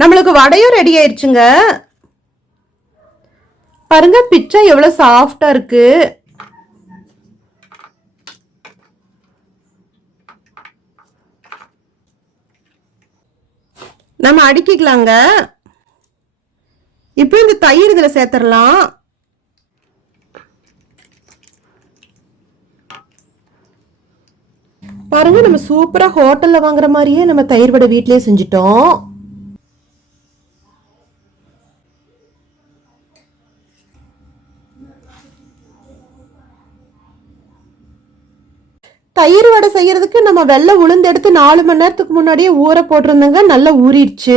நம்மளுக்கு வடையும் ரெடி ஆயிடுச்சுங்க. பாருங்க பிச்சை எவ்வளோ சாஃப்டா இருக்கு. நம்ம அடுக்கிக்கலாங்க. இப்போ இந்த தயிர் இதில் சேர்த்துடலாம். பாருங்க நம்ம சூப்பரா ஹோட்டல்ல வாங்குற மாதிரியே நம்ம தயிர் வடை வீட்லயே செஞ்சுட்டோம். தயிர் வடை செய்யறதுக்கு நம்ம வெள்ளை உளுந்து எடுத்து 4 மணி நேரத்துக்கு முன்னாடியே ஊற போட்டிருந்தோங்க. நல்லா ஊறிடுச்சு.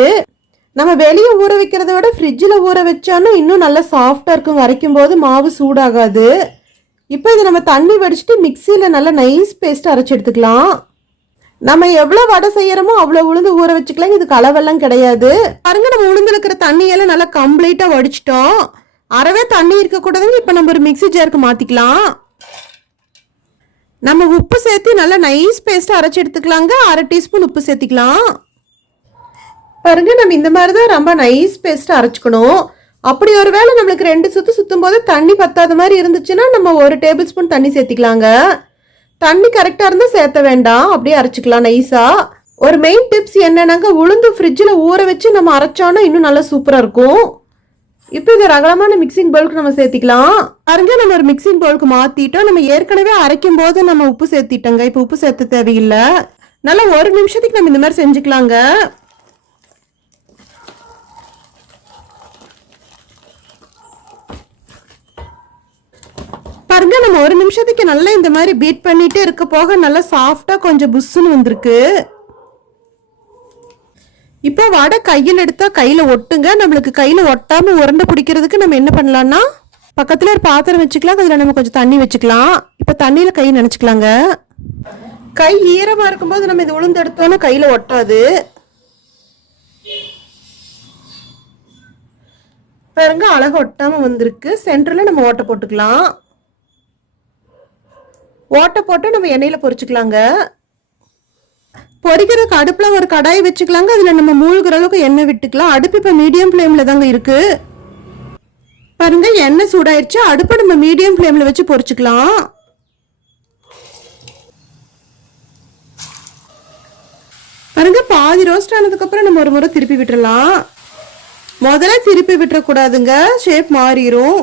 நம்ம வெளியே ஊற வைக்கிறத விட ஃப்ரிட்ஜில் ஊற வச்சோன்னா இன்னும் நல்லா சாஃப்டா இருக்கும். அரைக்கும் போது மாவு சூடாகாது. இப்போ இதை நம்ம தண்ணி வடிச்சிட்டு மிக்சியில் நல்லா நைஸ் பேஸ்ட் அரைச்சி எடுத்துக்கலாம். நம்ம எவ்வளோ வடை செய்யறோமோ அவ்வளோ உளுந்து ஊற வச்சுக்கலாம். இதுக்கு அளவெல்லாம் கிடையாது. பாருங்க நம்ம உளுந்து இருக்கிற தண்ணியெல்லாம் நல்லா கம்ப்ளீட்டா வடிச்சிட்டோம். அறவே தண்ணி இருக்கக்கூடாதுங்க. இப்போ நம்ம ஒரு மிக்சி ஜாருக்கு மாத்திக்கலாம். நம்ம உப்பு சேர்த்து நல்லா நைஸ் பேஸ்ட் அரைச்சி எடுத்துக்கலாங்க. 1/2 டீஸ்பூன் உப்பு சேர்த்திக்கலாம். பாருங்க நம்ம இந்த மாதிரி தான் ரொம்ப நைஸ் பேஸ்ட் அரைச்சிக்கணும். அப்படி ஒரு வேளை நம்மளுக்கு 2 சுத்து சுத்தும் போது தண்ணி பத்தாத மாதிரி இருந்துச்சுன்னா நம்ம 1 டேபிள் ஸ்பூன் தண்ணி சேர்த்திக்கலாங்க. தண்ணி கரெக்டாக இருந்தால் சேர்த்த வேண்டாம். அப்படியே அரைச்சிக்கலாம் நைஸா. ஒரு மெயின் டிப்ஸ் என்னன்னாங்க, உளுந்து ஃப்ரிட்ஜில் ஊற வச்சு நம்ம அரைச்சோன்னா இன்னும் நல்லா சூப்பராக இருக்கும். இப்போ இது ரகலமான மிக்சிங் பவுலுக்கு நம்ம சேர்த்திக்கலாம். பாருங்க நம்ம ஒரு மிக்சிங் பவுலுக்கு மாற்றிட்டோம். நம்ம ஏற்கனவே அரைக்கும் போது நம்ம உப்பு சேர்த்திட்டோங்க. இப்போ உப்பு சேர்த்த தேவையில்லை. நல்லா 1 நிமிஷத்துக்கு நம்ம இந்த மாதிரி செஞ்சுக்கலாங்க. பாருங்க நம்ம 1 நிமிஷத்துக்கு நல்லா இந்த மாதிரி பீட் பண்ணிட்டே இருக்க போக நல்லா சாஃப்டா கொஞ்சம் புஷ்ஷுன்னு வந்திருக்கு. இப்போ வடை கையில் எடுத்தா கையில ஒட்டுங்க. நம்மளுக்கு கையில ஒட்டாம உருண்டை பிடிக்கிறதுக்கு நம்ம என்ன பண்ணலாம்னா, பக்கத்துல ஒரு பாத்திரம் வச்சுக்கலாம். அதுல நம்ம கொஞ்சம் தண்ணி வச்சுக்கலாம். இப்போ தண்ணியில கை நினைச்சுக்கலாங்க. கை ஈரமா இருக்கும்போது நம்ம இது உளுந்து எடுத்தோம்னா கையில ஒட்டாது. பாருங்க அழகா ஒட்டாம வந்திருக்கு. சென்டர்ல நம்ம ஓட்டை போட்டுக்கலாம். ஓட்டை போட்டு நம்ம எண்ணெயில பொரிச்சுக்கலாங்க. பொரிக்கிறதுக்கு அடுப்புல ஒரு கடாய் வச்சுக்கலாங்க. அதுல நம்ம மூழ்கிற அளவுக்கு எண்ணெய் விட்டுக்கலாம். அடுப்பு இப்ப மீடியம் ஃப்ளேம்ல தாங்க இருக்கு. பாருங்க எண்ணெய் சூடாயிருச்சு. அடுப்பை நம்ம மீடியம் ஃப்ளேம்ல வச்சு பொரிச்சுக்கலாம். பாருங்க பாதி ரோஸ்ட் ஆனதுக்கு அப்புறம் நம்ம ஒரு முறை திருப்பி விட்டுறலாம். முதல்ல திருப்பி விட்டுறக்கூடாதுங்க, ஷேப் மாறிடும்.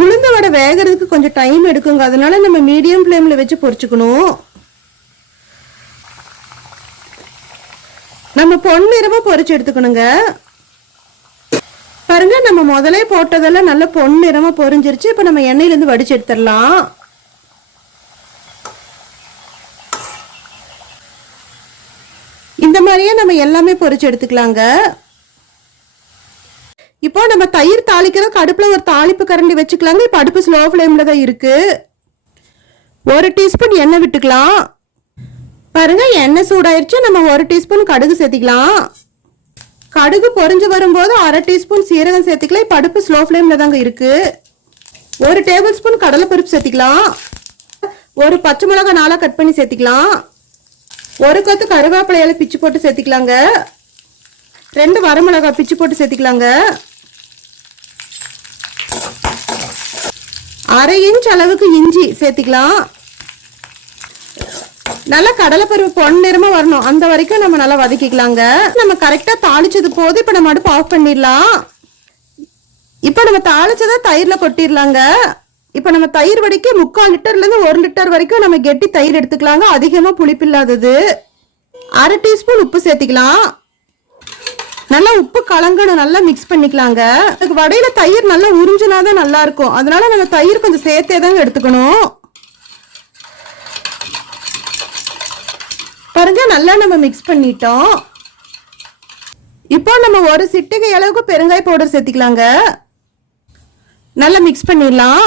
உளுந்த வடை வேகிறதுக்கு கொஞ்சம் டைம் எடுக்குங்க. அதனால நம்ம மீடியம் ஃப்ளேம்ல வச்சு பொரிச்சுக்கணும். நம்ம பொன்னிறமா பொரிச்சு எடுத்துக்கணுங்க. பாருங்க நம்ம முதலே போட்டதெல்லாம் நல்ல பொன்னிறமா பொரிஞ்சிருச்சு. இப்போ நம்ம எண்ணெயில இருந்து வடிச்சு எடுத்துடலாம். இந்த மாதிரியே நம்ம எல்லாமே பொரிச்சு எடுத்துக்கலாங்க. இப்போ நம்ம தயிர் தாளிக்கிறதுக்கு அடுப்புல ஒரு தாளிப்பு கரண்டி வச்சுக்கலாங்க. இப்போ அடுப்பு ஸ்லோ ஃப்ளேம்ல தான் இருக்கு. 1 டீஸ்பூன் எண்ணெய் விட்டுக்கலாம். பாருங்க எண்ணெய் சூடாயிருச்சு. நம்ம 1 டீஸ்பூன் கடுகு சேர்த்திக்கலாம். கடுகு பொரிஞ்சு வரும்போது 1/2 டீஸ்பூன் சீரகம் சேர்த்திக்கலாம். இப்போ அடுப்பு ஸ்லோ ஃப்ளேம்ல தாங்க இருக்கு. 1 டேபிள் ஸ்பூன் கடலைப்பருப்பு சேர்த்திக்கலாம். 1 பச்சை மிளகாய் 4 கட் பண்ணி சேர்த்திக்கலாம். 1 கொத்து கருவேப்பிலையில பிச்சு போட்டு சேர்த்திக்கலாங்க. 2 வரமிளகாய் பிச்சு போட்டு சேர்த்திக்கலாங்க. 1/2 இன்ச் அளவுக்கு இஞ்சி சேர்த்திக்கலாம். நல்லா கடலைப்பருப்பு பொன்னிறமா வரணும். அந்த வரைக்கும் நம்ம நல்லா வதக்கிக்கலாங்க. நம்ம கரெக்டா தாளிச்சது போது இப்போ நம்ம அடுப்பு ஆஃப் பண்ணிடலாம். இப்போ நம்ம தாளிச்சதை தயிர்ல கொட்டிடலாங்க. இப்போ நம்ம தயிர் வடைக்கு 3/4 லிட்டர்ல இருந்து 1 லிட்டர் வரைக்கும் நம்ம கெட்டி தயிர் எடுத்துக்கலாங்க. அதிகமா புளிப்பு இல்லாதது. 1/2 டீஸ்பூன் உப்பு சேர்த்திக்கலாம். நல்லா உப்பு கலங்கணும். நல்லா மிக்ஸ் பண்ணிக்கலாங்க. அதுக்கு வடையில தயிர் நல்லா உறிஞ்சினாதான் நல்லா இருக்கும். அதனால நம்ம தயிர் கொஞ்சம் சேர்த்தே தாங்க எடுத்துக்கணும். பாருங்க நல்லா நம்ம மிக்ஸ் பண்ணிட்டோம். இப்போ நம்ம 1 சிட்டிகை அளவுக்கு பெருங்காய பவுடர் சேர்த்திக்கலாங்க. நல்லா மிக்ஸ் பண்ணிடலாம்.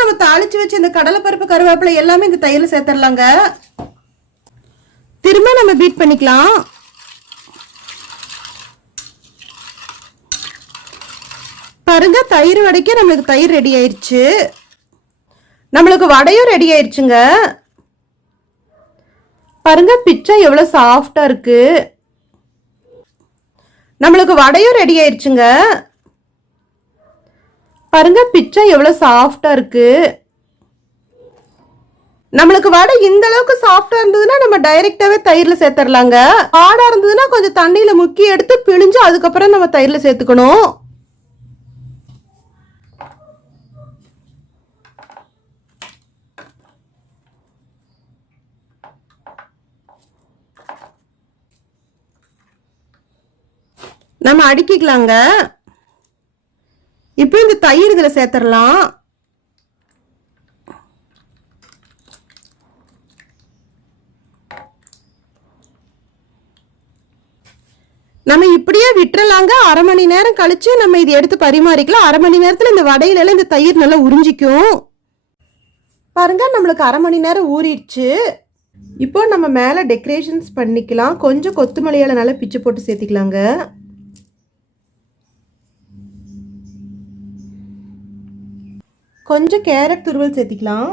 நம்ம தாளிச்சு வச்சு இந்த கடலைப்பருப்பு கருவேப்பிலை எல்லாமே இந்த தயிர்ல சேர்த்துடலாங்க. திரும்ப நம்ம பீட் பண்ணிக்கலாம். பாருங்க தயிர் வடைக்கு நம்மளுக்கு தயிர் ரெடி ஆயிடுச்சு. நம்மளுக்கு வடையும் ரெடி ஆயிடுச்சுங்க. பாருங்க பிச்சை எவ்வளவு சாஃப்டா இருக்கு. நம்மளுக்கு வடையும் ரெடி ஆயிடுச்சுங்க. பாருங்க பிச்சை எவ்வளோ சாஃப்டா இருக்கு. நம்மளுக்கு வடை இந்த அளவுக்கு சாஃப்டா இருந்ததுன்னா நம்ம டைரெக்டாவே தயிர்ல சேர்த்துடலாங்க. ஹார்டா இருந்ததுன்னா கொஞ்சம் தண்ணியில முக்கி எடுத்து பிழிஞ்சு அதுக்கப்புறம் நம்ம தயிர்ல சேர்த்துக்கணும். நம்ம அடுக்கிக்கலாங்க. இப்போ இந்த தயிர் இதில் சேர்த்துடலாம். நம்ம இப்படியே விட்டுறலாங்க. அரை மணி நேரம் கழிச்சு நம்ம இதை எடுத்து பரிமாறிக்கலாம். அரை மணி நேரத்தில் இந்த வடையில இந்த தயிர் நல்லா உறிஞ்சிக்கும். பாருங்க நம்மளுக்கு அரை மணி நேரம் ஊறிடுச்சு. இப்போ நம்ம மேலே டெக்கரேஷன்ஸ் பண்ணிக்கலாம். கொஞ்சம் கொத்தமல்லியால நல்லா பிச்சு போட்டு சேர்த்திக்கலாங்க. கொஞ்சம் கேரட் துருவல் சேர்த்திக்கலாம்.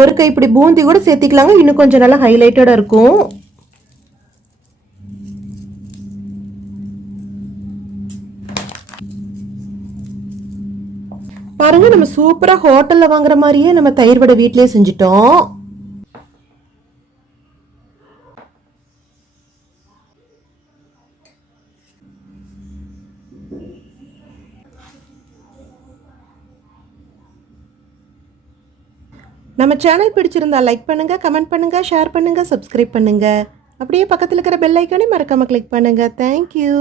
ஒரு கைப்பிடி பூந்தி கூட சேர்த்திக்கலாங்க. இன்னும் கொஞ்சம் நல்லா ஹைலைட்டடாக இருக்கும். பாருங்க நம்ம சூப்பராக ஹோட்டலில் வாங்குற மாதிரியே நம்ம தயிர் வடை வீட்டிலேயே செஞ்சிட்டோம். நம்ம சேனல் பிடிச்சிருந்தா லைக் பண்ணுங்க, கமெண்ட் பண்ணுங்க, ஷேர் பண்ணுங்க, சப்ஸ்கிரைப் பண்ணுங்க. அப்படியே பக்கத்தில் இருக்கிற பெல் ஐக்கானே மறக்காம கிளிக் பண்ணுங்க. தேங்க்யூ.